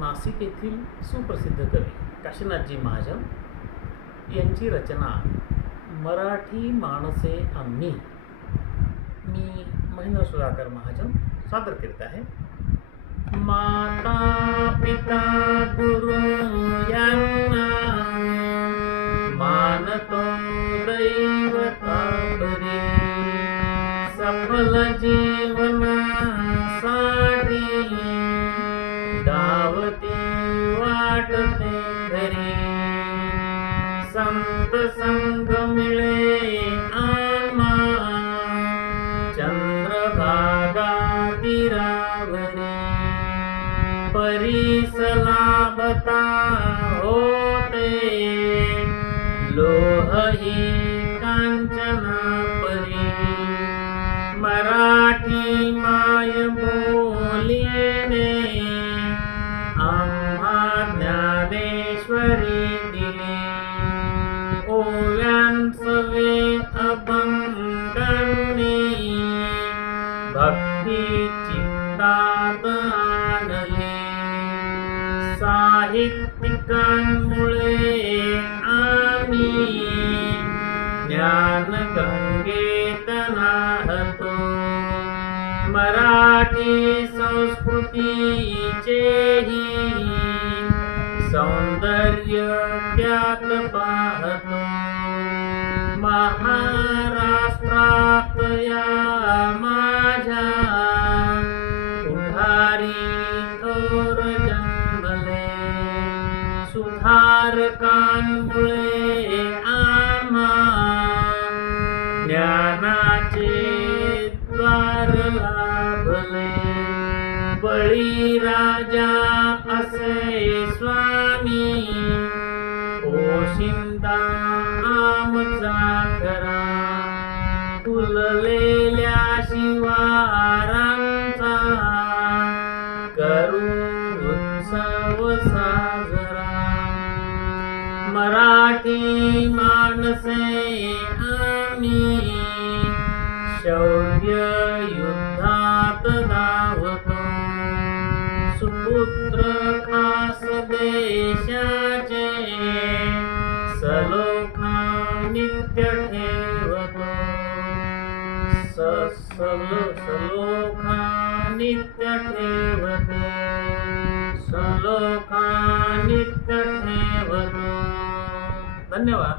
नाशिक येथील सुप्रसिद्ध कवी काशीनाथजी महाजन यांची रचना मराठी माणसे आम्ही, मी महेंद्र सुधाकर महाजन सादर करीत आहे. माता पिता गुरु यांना मानतो दैवता परी, सफल जीवनासाठी धावती वाटते घरी. संत संग मिळे आम्हा चंद्रभागा तीरावरी, परीस लाभता होते लोहही कांचना परी. मराठी माय बोलीने आम्हा ज्ञानेश्वरी दिली, ओव्यांसवे अभंगांनी भक्ती चित्तात आणली. साहित्यिकांमुळे आम्ही ज्ञानगंगेत नाहतो, मराठी संस्कृतीचेही सौंदर्य त्यात पाहतो. महाराष्ट्रात या माझ्या पुढारी थोर जन्मले, सुधारकांमुळे आम्हा ज्ञानाचे द्वार लाभले. बळीराजा असे स्वामी पोशिंदा आमचा खरा, फुललेल्या शिवारांचा करू उत्सव साजरा. मराठी माणसे आम्ही शौर्य युद्धात धावतो, सुपुत्र खास देशाचे सलोखा नित्य ठेवतो. सलोखा नित्य ठेवतो, सलोखा नित्य ठेवतो. धन्यवाद.